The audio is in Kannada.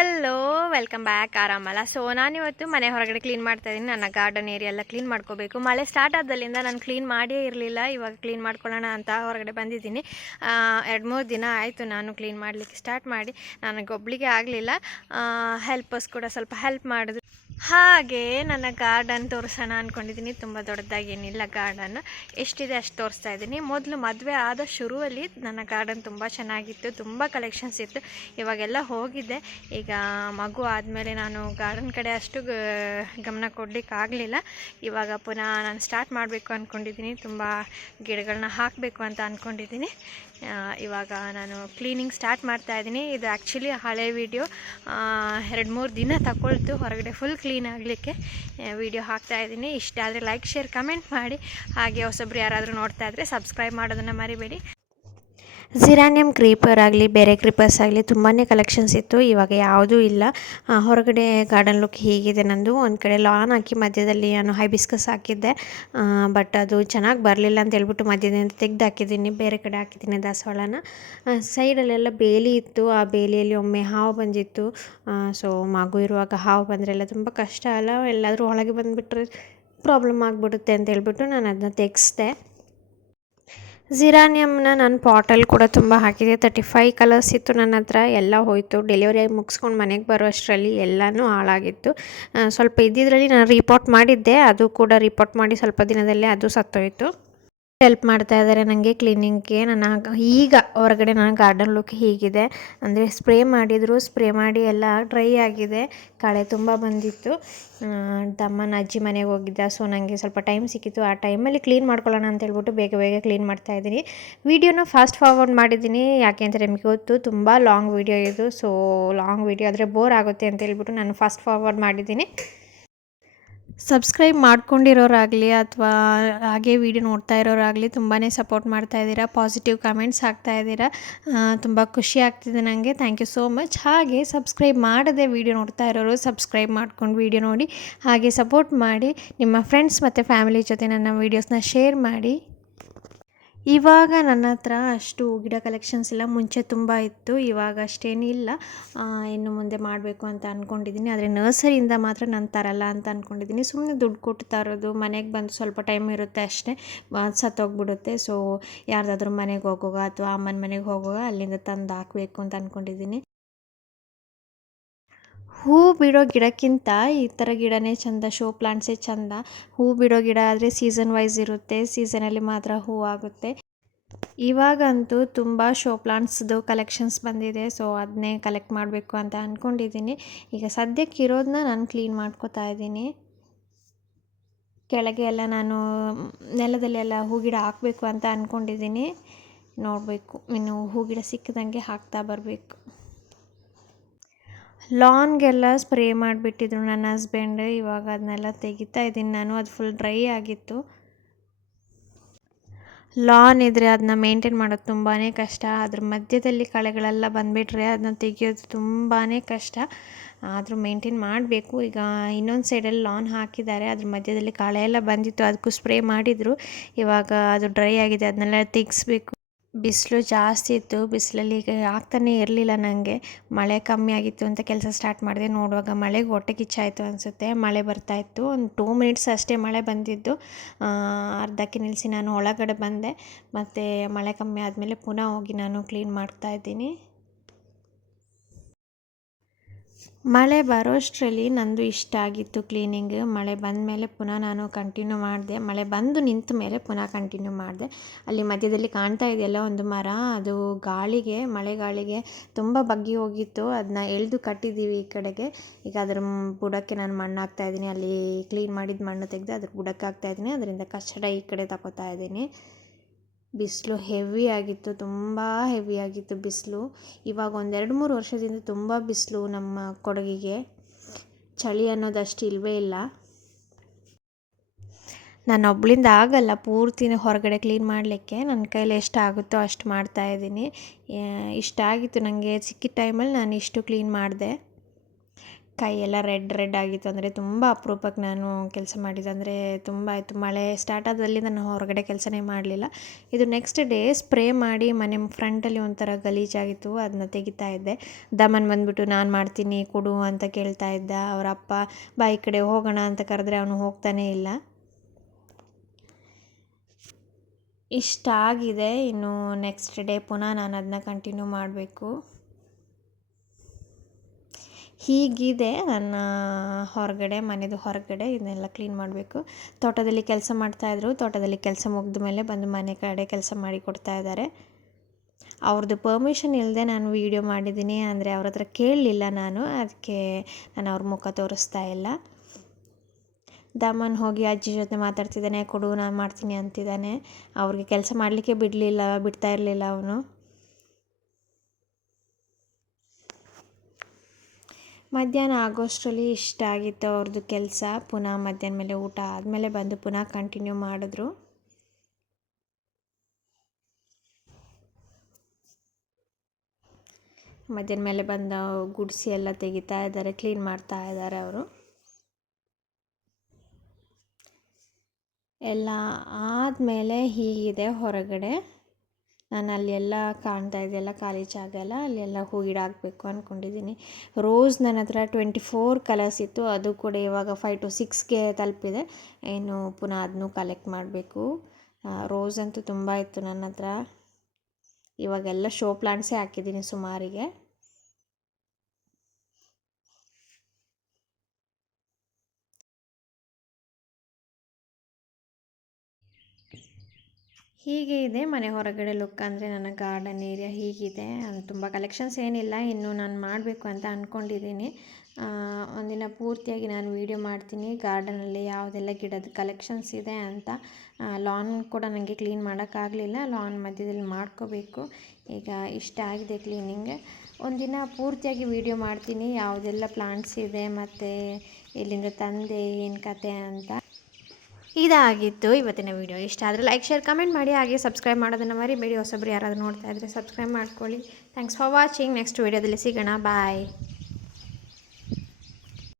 ಹಲೋ ವೆಲ್ಕಮ್ ಬ್ಯಾಕ್ ಆರಾಮಲ್ಲ? ಸೊ ನಾನಿವತ್ತು ಮನೆ ಹೊರಗಡೆ ಕ್ಲೀನ್ ಮಾಡ್ತಾ ಇದ್ದೀನಿ. ನನ್ನ ಗಾರ್ಡನ್ ಏರಿಯಾ ಎಲ್ಲ ಕ್ಲೀನ್ ಮಾಡ್ಕೋಬೇಕು. ಮಳೆ ಸ್ಟಾರ್ಟ್ ಆದಲ್ಲಿಂದ ನಾನು ಕ್ಲೀನ್ ಮಾಡಿಯೇ ಇರಲಿಲ್ಲ. ಇವಾಗ ಕ್ಲೀನ್ ಮಾಡ್ಕೊಳ್ಳೋಣ ಅಂತ ಹೊರಗಡೆ ಬಂದಿದ್ದೀನಿ. ಎರಡು ಮೂರು ದಿನ ಆಯಿತು ನಾನು ಕ್ಲೀನ್ ಮಾಡಲಿಕ್ಕೆ ಸ್ಟಾರ್ಟ್ ಮಾಡಿ. ನನಗೆ ಒಬ್ಳಿಗೆ ಆಗಲಿಲ್ಲ. ಹೆಲ್ಪರ್ಸ್ ಕೂಡ ಸ್ವಲ್ಪ ಹೆಲ್ಪ್ ಮಾಡಿದ್ರು. ಹಾಗೆ ನನ್ನ ಗಾರ್ಡನ್ ತೋರಿಸೋಣ ಅಂದ್ಕೊಂಡಿದ್ದೀನಿ ತುಂಬ ದೊಡ್ಡದಾಗಿ ಏನಿಲ್ಲ ಗಾರ್ಡನ್. ಎಷ್ಟಿದೆ ಅಷ್ಟು ತೋರಿಸ್ತಾ ಇದ್ದೀನಿ. ಮೊದಲು ಮದುವೆ ಆದ ಶುರುವಲ್ಲಿ ನನ್ನ ಗಾರ್ಡನ್ ತುಂಬ ಚೆನ್ನಾಗಿತ್ತು. ತುಂಬ ಕಲೆಕ್ಷನ್ಸ್ ಇತ್ತು. ಇವಾಗೆಲ್ಲ ಹೋಗಿದ್ದೆ ಈಗ ಮಗು ಆದಮೇಲೆ ನಾನು ಗಾರ್ಡನ್ ಕಡೆ ಅಷ್ಟು ಗಮನ ಕೊಡಲಿಕ್ಕೆ ಆಗಲಿಲ್ಲ. ಇವಾಗ ಪುನಃ ನಾನು ಸ್ಟಾರ್ಟ್ ಮಾಡಬೇಕು ಅಂದ್ಕೊಂಡಿದ್ದೀನಿ ತುಂಬ ಗಿಡಗಳನ್ನ ಹಾಕಬೇಕು ಅಂತ ಅಂದ್ಕೊಂಡಿದ್ದೀನಿ ಇವಾಗ ನಾನು ಕ್ಲೀನಿಂಗ್ ಸ್ಟಾರ್ಟ್ ಮಾಡ್ತಾ ಇದ್ದೀನಿ. ಇದು ಆ್ಯಕ್ಚುಲಿ ಹಳೆ ವಿಡಿಯೋ. ಎರಡು ಮೂರು ದಿನ ತಗೊಳ್ತು. ಹೊರಗಡೆ ಫುಲ್ ಕ್ಲೀನ್ ಆಗಲಿಕ್ಕೆ ವಿಡಿಯೋ ಹಾಕ್ತಾ ಇದ್ದೀನಿ. ಇಷ್ಟ ಆದರೆ ಲೈಕ್ ಶೇರ್ ಕಮೆಂಟ್ ಮಾಡಿ. ಹಾಗೆ ಹೊಸೊಬ್ರು ಯಾರಾದರೂ ನೋಡ್ತಾ ಇದ್ದರೆ ಸಬ್ಸ್ಕ್ರೈಬ್ ಮಾಡೋದನ್ನು ಮರಿಬೇಡಿ. ಜಿರಾನಿಯಂ ಕ್ರೀಪರ್ ಆಗಲಿ, ಬೇರೆ ಕ್ರೀಪರ್ಸ್ ಆಗಲಿ ತುಂಬಾ ಕಲೆಕ್ಷನ್ಸ್ ಇತ್ತು. ಇವಾಗ ಯಾವುದೂ ಇಲ್ಲ. ಹೊರಗಡೆ ಗಾರ್ಡನ್ ಲುಕ್ ಹೀಗಿದೆ ನಂದು. ಒಂದು ಕಡೆ ಲಾನ್ ಹಾಕಿ ಮಧ್ಯದಲ್ಲಿ ನಾನು ಹೈಬಿಸ್ಕಸ್ ಹಾಕಿದ್ದೆ. ಬಟ್ ಅದು ಚೆನ್ನಾಗಿ ಬರಲಿಲ್ಲ ಅಂತ ಹೇಳ್ಬಿಟ್ಟು ಮಧ್ಯದಿಂದ ತೆಗೆದು ಹಾಕಿದ್ದೀನಿ ಬೇರೆ ಕಡೆ ಹಾಕಿದ್ದೀನಿ ದಾಸವಾಳನ. ಸೈಡಲ್ಲೆಲ್ಲ ಬೇಲಿ ಇತ್ತು. ಆ ಬೇಲಿಯಲ್ಲಿ ಒಮ್ಮೆ ಹಾವು ಬಂದಿತ್ತು. ಸೊ ಮಗು ಇರುವಾಗ ಹಾವು ಬಂದರೆಲ್ಲ ತುಂಬ ಕಷ್ಟ ಅಲ್ಲ. ಎಲ್ಲಾದರೂ ಒಳಗೆ ಬಂದುಬಿಟ್ರೆ ಪ್ರಾಬ್ಲಮ್ ಆಗಿಬಿಡುತ್ತೆ ಅಂತ ಹೇಳ್ಬಿಟ್ಟು ನಾನು ಅದನ್ನ ತೆಗೆಸ್ದೆ. ಜಿರಾನಿಯಮ್ನ ನಾನು ಪಾಟಲ್ಲಿ ಕೂಡ ತುಂಬ ಹಾಕಿದೆ. ತರ್ಟಿ ಫೈವ್ ಕಲರ್ಸ್ ಇತ್ತು ನನ್ನ ಹತ್ರ, ಎಲ್ಲ ಹೋಯಿತು. ಡೆಲಿವರಿ ಆಗಿ ಮುಗಿಸ್ಕೊಂಡು ಮನೆಗೆ ಬರುವಷ್ಟರಲ್ಲಿ ಎಲ್ಲನೂ ಹಾಳಾಗಿತ್ತು. ಸ್ವಲ್ಪ ಇದ್ದಿದ್ರಲ್ಲಿ ನಾನು ರಿಪೋರ್ಟ್ ಮಾಡಿದ್ದೆ, ಅದು ಕೂಡ ರಿಪೋರ್ಟ್ ಮಾಡಿ ಸ್ವಲ್ಪ ದಿನದಲ್ಲೇ ಅದು ಸತ್ತೋಯಿತು. ಹೆಲ್ಪ್ ಮಾಡ್ತಾ ಇದ್ದಾರೆ ನನಗೆ ಕ್ಲೀನಿಂಗ್ಗೆ ನನ್ನ ಈಗ ಹೊರಗಡೆ ನನ್ನ ಗಾರ್ಡನ್ ಲುಕ್ ಹೀಗಿದೆ. ಅಂದರೆ ಸ್ಪ್ರೇ ಮಾಡಿದರು, ಸ್ಪ್ರೇ ಮಾಡಿ ಎಲ್ಲ ಡ್ರೈ ಆಗಿದೆ. ಕಳೆ ತುಂಬ ಬಂದಿತ್ತು. ತಮ್ಮನ ಅಜ್ಜಿ ಮನೆಗೆ ಹೋಗಿದ್ದ ಸೊ ನನಗೆ ಸ್ವಲ್ಪ ಟೈಮ್ ಸಿಕ್ಕಿತ್ತು. ಆ ಟೈಮಲ್ಲಿ ಕ್ಲೀನ್ ಮಾಡ್ಕೊಳ್ಳೋಣ ಅಂತ ಹೇಳ್ಬಿಟ್ಟು ಬೇಗ ಬೇಗ ಕ್ಲೀನ್ ಮಾಡ್ತಾ ಇದ್ದೀನಿ. ವೀಡಿಯೋನ ಫಾಸ್ಟ್ ಫಾರ್ವರ್ಡ್ ಮಾಡಿದ್ದೀನಿ. ಯಾಕೆ ಅಂತ ನಿಮಗೆ ಗೊತ್ತು, ತುಂಬ ಲಾಂಗ್ ವೀಡಿಯೋ ಇದು. ಸೊ ಲಾಂಗ್ ವೀಡಿಯೋ ಆದರೆ ಬೋರ್ ಆಗುತ್ತೆ ಅಂತ ಹೇಳ್ಬಿಟ್ಟು ನಾನು ಫಾಸ್ಟ್ ಫಾರ್ವರ್ಡ್ ಮಾಡಿದ್ದೀನಿ. ಸಬ್ಸ್ಕ್ರೈಬ್ ಮಾಡ್ಕೊಂಡಿರೋರಾಗಲಿ ಅಥವಾ ಹಾಗೆ ವಿಡಿಯೋ ನೋಡ್ತಾ ಇರೋರಾಗಲಿ ತುಂಬಾ ಸಪೋರ್ಟ್ ಮಾಡ್ತಾ ಇದ್ದೀರಾ ಪಾಸಿಟಿವ್ ಕಮೆಂಟ್ಸ್ ಹಾಕ್ತಾ ಇದ್ದೀರಾ ತುಂಬ ಖುಷಿ ಆಗ್ತಿದೆ ನನಗೆ ಥ್ಯಾಂಕ್ ಯು ಸೋ ಮಚ್ ಹಾಗೆ ಸಬ್ಸ್ಕ್ರೈಬ್ ಮಾಡದೆ ವಿಡಿಯೋ ನೋಡ್ತಾ ಇರೋರು ಸಬ್ಸ್ಕ್ರೈಬ್ ಮಾಡ್ಕೊಂಡು ವಿಡಿಯೋ ನೋಡಿ, ಹಾಗೆ ಸಪೋರ್ಟ್ ಮಾಡಿ, ನಿಮ್ಮ ಫ್ರೆಂಡ್ಸ್ ಮತ್ತು ಫ್ಯಾಮಿಲಿ ಜೊತೆ ನನ್ನ ವೀಡಿಯೋಸ್ನ ಶೇರ್ ಮಾಡಿ. ಇವಾಗ ನನ್ನ ಹತ್ರ ಅಷ್ಟು ಗಿಡ ಕಲೆಕ್ಷನ್ಸ್ ಇಲ್ಲ. ಮುಂಚೆ ತುಂಬ ಇತ್ತು, ಇವಾಗ ಅಷ್ಟೇನಿಲ್ಲ ಇನ್ನು ಮುಂದೆ ಮಾಡಬೇಕು ಅಂತ ಅಂದ್ಕೊಂಡಿದ್ದೀನಿ ಆದರೆ ನರ್ಸರಿಯಿಂದ ಮಾತ್ರ ನಾನು ತರಲ್ಲ ಅಂತ ಅಂದ್ಕೊಂಡಿದ್ದೀನಿ ಸುಮ್ಮನೆ ದುಡ್ಡು ಕೊಟ್ಟು ತರೋದು, ಮನೆಗೆ ಬಂದು ಸ್ವಲ್ಪ ಟೈಮ್ ಇರುತ್ತೆ ಅಷ್ಟೇ. ಸತ್ತೋಗ್ಬಿಡುತ್ತೆ. ಸೊ ಯಾರ್ದಾದ್ರೂ ಮನೆಗೆ ಹೋಗುವಾಗ ಅಥವಾ ಅಮ್ಮನ ಮನೆಗೆ ಹೋಗುವಾಗ ಅಲ್ಲಿಂದ ತಂದು ಹಾಕಬೇಕು ಅಂತ ಅಂದ್ಕೊಂಡಿದ್ದೀನಿ ಹೂ ಬಿಡೋ ಗಿಡಕ್ಕಿಂತ ಈ ಥರ ಗಿಡನೇ ಚಂದ, ಶೋ ಪ್ಲಾಂಟ್ಸೇ ಚಂದ, ಹೂ ಬಿಡೋ ಗಿಡ ಆದರೆ ಸೀಸನ್ ವೈಸ್ ಇರುತ್ತೆ ಸೀಸನಲ್ಲಿ ಮಾತ್ರ ಹೂ ಆಗುತ್ತೆ. ಇವಾಗಂತೂ ತುಂಬ ಶೋ ಪ್ಲಾಂಟ್ಸ್ದು ಕಲೆಕ್ಷನ್ಸ್ ಬಂದಿದೆ ಸೊ ಅದನ್ನೇ ಕಲೆಕ್ಟ್ ಮಾಡಬೇಕು ಅಂತ ಅಂದ್ಕೊಂಡಿದ್ದೀನಿ ಈಗ ಸದ್ಯಕ್ಕೆ ಇರೋದನ್ನ ನಾನು ಕ್ಲೀನ್ ಮಾಡ್ಕೋತಾ ಇದ್ದೀನಿ. ಕೆಳಗೆ ಎಲ್ಲ ನಾನು ನೆಲದಲ್ಲೆಲ್ಲ ಹೂ ಗಿಡ ಹಾಕಬೇಕು ಅಂತ ಅಂದ್ಕೊಂಡಿದ್ದೀನಿ ನೋಡಬೇಕು, ಇನ್ನು ಹೂ ಗಿಡ ಸಿಕ್ಕದಂಗೆ ಹಾಕ್ತಾ ಬರಬೇಕು. ಲಾನ್ಗೆಲ್ಲ ಸ್ಪ್ರೇ ಮಾಡಿಬಿಟ್ಟಿದ್ರು ನನ್ನ ಹಸ್ಬೆಂಡ್. ಇವಾಗ ಅದನ್ನೆಲ್ಲ ತೆಗಿತಾ ಇದ್ದೀನಿ ನಾನು. ಅದು ಫುಲ್ ಡ್ರೈ ಆಗಿತ್ತು. ಲಾನ್ ಇದ್ದರೆ ಅದನ್ನ ಮೇಂಟೈನ್ ಮಾಡೋದು ತುಂಬಾ ಕಷ್ಟ. ಅದ್ರ ಮಧ್ಯದಲ್ಲಿ ಕಳೆಗಳೆಲ್ಲ ಬಂದುಬಿಟ್ರೆ ಅದನ್ನ ತೆಗಿಯೋದು ತುಂಬಾ ಕಷ್ಟ. ಆದರೂ ಮೇಂಟೈನ್ ಮಾಡಬೇಕು. ಈಗ ಇನ್ನೊಂದು ಸೈಡಲ್ಲಿ ಲಾನ್ ಹಾಕಿದ್ದಾರೆ. ಅದ್ರ ಮಧ್ಯದಲ್ಲಿ ಕಳೆ ಎಲ್ಲ ಬಂದಿತ್ತು. ಅದಕ್ಕೂ ಸ್ಪ್ರೇ ಮಾಡಿದರು. ಇವಾಗ ಅದು ಡ್ರೈ ಆಗಿದೆ. ಅದನ್ನೆಲ್ಲ ತೆಗಿಸ್ಬೇಕು. ಬಿಸಿಲು ಜಾಸ್ತಿ ಇತ್ತು, ಬಿಸಿಲಲ್ಲಿ ಈಗ ಆಗ್ತಾನೇ ಇರಲಿಲ್ಲ ನನಗೆ ಮಳೆ ಕಮ್ಮಿ ಆಗಿತ್ತು ಅಂತ ಕೆಲಸ ಸ್ಟಾರ್ಟ್ ಮಾಡಿದೆ. ನೋಡುವಾಗ ಮಳೆಗೆ ಹೊಟ್ಟೆ ಕಿಚ್ಚಾಯಿತು ಅನಿಸುತ್ತೆ. ಮಳೆ ಬರ್ತಾ ಇತ್ತು. ಒಂದು ಟೂ ಮಿನಿಟ್ಸ್ ಅಷ್ಟೇ ಮಳೆ ಬಂದಿದ್ದು. ಅರ್ಧಕ್ಕೆ ನಿಲ್ಲಿಸಿ ನಾನು ಒಳಗಡೆ ಬಂದೆ. ಮತ್ತು ಮಳೆ ಕಮ್ಮಿ ಆದಮೇಲೆ ಪುನಃ ಹೋಗಿ ನಾನು ಕ್ಲೀನ್ ಮಾಡ್ತಾ ಇದ್ದೀನಿ. ಮಳೆ ಬರೋಷ್ಟರಲ್ಲಿ ನಂದು ಇಷ್ಟ ಆಗಿತ್ತು ಕ್ಲೀನಿಂಗ್. ಮಳೆ ಬಂದ ಮೇಲೆ ಪುನಃ ನಾನು ಕಂಟಿನ್ಯೂ ಮಾಡಿದೆ. ಮಳೆ ಬಂದು ನಿಂತ ಮೇಲೆ ಪುನಃ ಕಂಟಿನ್ಯೂ ಮಾಡಿದೆ. ಅಲ್ಲಿ ಮಧ್ಯದಲ್ಲಿ ಕಾಣ್ತಾ ಇದೆಯಲ್ಲ ಒಂದು ಮರ, ಅದು ಗಾಳಿಗೆ ಮಳೆಗಾಳಿಗೆ ತುಂಬ ಬಗ್ಗಿ ಹೋಗಿತ್ತು. ಅದನ್ನ ಎಳೆದು ಕಟ್ಟಿದ್ದೀವಿ ಈ ಕಡೆಗೆ. ಈಗ ಅದ್ರ ಬುಡಕ್ಕೆ ನಾನು ಮಣ್ಣು ಹಾಕ್ತಾ ಇದ್ದೀನಿ. ಅಲ್ಲಿ ಕ್ಲೀನ್ ಮಾಡಿದ ಮಣ್ಣು ತೆಗೆದು ಅದ್ರ ಬುಡಕ್ಕೆ ಹಾಕ್ತಾ ಇದ್ದೀನಿ. ಅದರಿಂದ ಕಚ್ಚಡ ಈ ಕಡೆ ತಗೋತಾ ಇದ್ದೀನಿ. ಬಿಸಿಲು ಹೆವಿ ಆಗಿತ್ತು, ತುಂಬ ಹೆವಿ ಆಗಿತ್ತು ಬಿಸಿಲು. ಇವಾಗ ಒಂದೆರಡು ಮೂರು ವರ್ಷದಿಂದ ತುಂಬ ಬಿಸಿಲು ನಮ್ಮ ಕೊಡಗಿಗೆ. ಚಳಿ ಅನ್ನೋದಷ್ಟು ಇಲ್ಲವೇ ಇಲ್ಲ. ನಾನು ಒಬ್ಳಿಂದ ಆಗಲ್ಲ, ಪೂರ್ತಿನ ಹೊರಗಡೆ ಕ್ಲೀನ್ ಮಾಡಲಿಕ್ಕೆ. ನನ್ನ ಕೈಲಿ ಎಷ್ಟು ಆಗುತ್ತೋ ಅಷ್ಟು ಮಾಡ್ತಾಯಿದ್ದೀನಿ ಇಷ್ಟ ಆಗಿತ್ತು ನನಗೆ ಸಿಕ್ಕಿದ ಟೈಮಲ್ಲಿ ನಾನು ಇಷ್ಟು ಕ್ಲೀನ್ ಮಾಡಿದೆ. ಕೈ ಎಲ್ಲ ರೆಡ್ ರೆಡ್ ಆಗಿತ್ತು. ಅಂದರೆ ತುಂಬ ಅಪರೂಪಕ್ಕೆ ನಾನು ಕೆಲಸ ಮಾಡಿದ್ದು. ಅಂದರೆ ತುಂಬ ಆಯಿತು. ಮಳೆ ಸ್ಟಾರ್ಟ್ ಆದಲ್ಲಿ ನಾನು ಹೊರಗಡೆ ಕೆಲಸನೇ ಮಾಡಲಿಲ್ಲ. ಇದು ನೆಕ್ಸ್ಟ್ ಡೇ ಸ್ಪ್ರೇ ಮಾಡಿ ಮನೆ ಫ್ರಂಟಲ್ಲಿ ಒಂಥರ ಗಲೀಜಾಗಿತ್ತು ಅದನ್ನ ತೆಗಿತಾ ಇದ್ದೆ. ದಮನ್ ಬಂದ್ಬಿಟ್ಟು ನಾನು ಮಾಡ್ತೀನಿ, ಕೊಡು ಅಂತ ಕೇಳ್ತಾ ಇದ್ದ. ಅವರ ಅಪ್ಪ ಬಾಯಿ ಕಡೆ ಹೋಗೋಣ ಅಂತ ಕರೆದ್ರೆ ಅವನು ಹೋಗ್ತಾನೇ ಇಲ್ಲ. ಇಷ್ಟ ಆಗಿದೆ ಇನ್ನು ನೆಕ್ಸ್ಟ್ ಡೇ ಪುನಃ ನಾನು ಅದನ್ನ ಕಂಟಿನ್ಯೂ ಮಾಡಬೇಕು. ಹೀಗಿದೆ. ನನ್ನ ಹೊರಗಡೆ, ಮನೆದು ಹೊರಗಡೆ ಇದನ್ನೆಲ್ಲ ಕ್ಲೀನ್ ಮಾಡಬೇಕು. ತೋಟದಲ್ಲಿ ಕೆಲಸ ಮಾಡ್ತಾಯಿದ್ರು ತೋಟದಲ್ಲಿ ಕೆಲಸ ಮುಗಿದ ಮೇಲೆ ಬಂದು ಮನೆ ಕಡೆ ಕೆಲಸ ಮಾಡಿ ಕೊಡ್ತಾ ಇದ್ದಾರೆ. ಅವ್ರದ್ದು ಪರ್ಮಿಷನ್ ಇಲ್ಲದೆ ನಾನು ವೀಡಿಯೋ ಮಾಡಿದ್ದೀನಿ. ಅಂದರೆ ಅವ್ರ ಹತ್ರ ಕೇಳಲಿಲ್ಲ ನಾನು. ಅದಕ್ಕೆ ನಾನು ಅವ್ರ ಮುಖ ತೋರಿಸ್ತಾ ಇಲ್ಲ. ದಮನ್ ಹೋಗಿ ಅಜ್ಜಿ ಜೊತೆ ಮಾತಾಡ್ತಿದ್ದಾನೆ. ಕೊಡು, ನಾನು ಮಾಡ್ತೀನಿ ಅಂತಿದ್ದಾನೆ. ಅವ್ರಿಗೆ ಕೆಲಸ ಮಾಡಲಿಕ್ಕೆ ಬಿಡಲಿಲ್ಲ, ಬಿಡ್ತಾ ಇರಲಿಲ್ಲ ಅವನು. ಮಧ್ಯಾಹ್ನ ಆಗೋಷ್ಟರಲ್ಲಿ ಇಷ್ಟ ಆಗಿತ್ತು ಅವ್ರದ್ದು ಕೆಲಸ. ಪುನಃ ಮಧ್ಯಾಹ್ನ ಮೇಲೆ ಊಟ ಆದಮೇಲೆ ಬಂದು ಪುನಃ ಕಂಟಿನ್ಯೂ ಮಾಡಿದ್ರು. ಮಧ್ಯಾಹ್ನ ಮೇಲೆ ಬಂದು ಗುಡಿಸಿ ಎಲ್ಲ ತೆಗಿತಾ ಇದ್ದಾರೆ ಕ್ಲೀನ್ ಮಾಡ್ತಾ ಇದ್ದಾರೆ ಅವರು. ಎಲ್ಲ ಆದಮೇಲೆ ಹೀಗಿದೆ ಹೊರಗಡೆ. ನಾನು ಅಲ್ಲೆಲ್ಲ ಕಾಣ್ತಾ ಇದೆಯಲ್ಲ ಖಾಲಿ ಜಾಗ ಎಲ್ಲ, ಅಲ್ಲೆಲ್ಲ ಹೂ ಗಿಡ ಅಂದ್ಕೊಂಡಿದ್ದೀನಿ ರೋಸ್ ನನ್ನ ಹತ್ರ ಟ್ವೆಂಟಿ ಫೋರ್ ಕಲರ್ಸ್ ಇತ್ತು, ಅದು ಕೂಡ ಇವಾಗ ಫೈವ್ ಟು ಸಿಕ್ಸ್ಗೆ ತಲುಪಿದೆ. ಇನ್ನು ಪುನಃ ಅದನ್ನು ಕಲೆಕ್ಟ್ ಮಾಡಬೇಕು. ರೋಸ್ ಅಂತೂ ತುಂಬ ಇತ್ತು ನನ್ನ ಹತ್ರ. ಇವಾಗೆಲ್ಲ ಶೋ ಪ್ಲಾಂಟ್ಸೇ ಹಾಕಿದ್ದೀನಿ ಸುಮಾರಿಗೆ. ಹೀಗೆ ಇದೆ ಮನೆ ಹೊರಗಡೆ ಲುಕ್ ಅಂದರೆ ನನ್ನ ಗಾರ್ಡನ್ ಏರಿಯಾ ಹೀಗಿದೆ. ತುಂಬ ಕಲೆಕ್ಷನ್ಸ್ ಏನಿಲ್ಲ, ಇನ್ನು ನಾನು ಮಾಡಬೇಕು ಅಂತ ಅಂದ್ಕೊಂಡಿದ್ದೀನಿ ಒಂದಿನ ಪೂರ್ತಿಯಾಗಿ ನಾನು ವೀಡಿಯೋ ಮಾಡ್ತೀನಿ. ಗಾರ್ಡನಲ್ಲಿ ಯಾವುದೆಲ್ಲ ಗಿಡದ ಕಲೆಕ್ಷನ್ಸ್ ಇದೆ ಅಂತ. ಲಾನ್ ಕೂಡ ನನಗೆ ಕ್ಲೀನ್ ಮಾಡೋಕ್ಕಾಗಲಿಲ್ಲ ಲಾನ್ ಮಧ್ಯದಲ್ಲಿ ಮಾಡ್ಕೋಬೇಕು. ಈಗ ಇಷ್ಟ ಆಗಿದೆ ಕ್ಲೀನಿಂಗ್ ಒಂದಿನ ಪೂರ್ತಿಯಾಗಿ ವೀಡಿಯೋ ಮಾಡ್ತೀನಿ. ಯಾವುದೆಲ್ಲ ಪ್ಲಾಂಟ್ಸ್ ಇದೆ, ಮತ್ತು ಇಲ್ಲಿಂದ ತಂದೆ, ಏನು ಕತೆ ಅಂತ. ಇದಾಗಿತ್ತು ಇವತ್ತಿನ ವಿಡಿಯೋ ಇಷ್ಟ ಆದರೆ ಲೈಕ್ ಶೇರ್ ಕಮೆಂಟ್ ಮಾಡಿ, ಹಾಗೆ ಸಬ್ಸ್ಕ್ರೈಬ್ ಮಾಡೋದನ್ನು ಮರಿಬೇಡಿ. ಹೊಸಬ್ರು ಯಾರಾದರೂ ನೋಡ್ತಾ ಇದ್ದರೆ ಸಬ್ಸ್ಕ್ರೈಬ್ ಮಾಡ್ಕೊಳ್ಳಿ. ಥ್ಯಾಂಕ್ಸ್ ಫಾರ್ ವಾಚಿಂಗ್ ನೆಕ್ಸ್ಟ್ ವೀಡಿಯೋದಲ್ಲಿ ಸಿಗೋಣ. ಬಾಯ್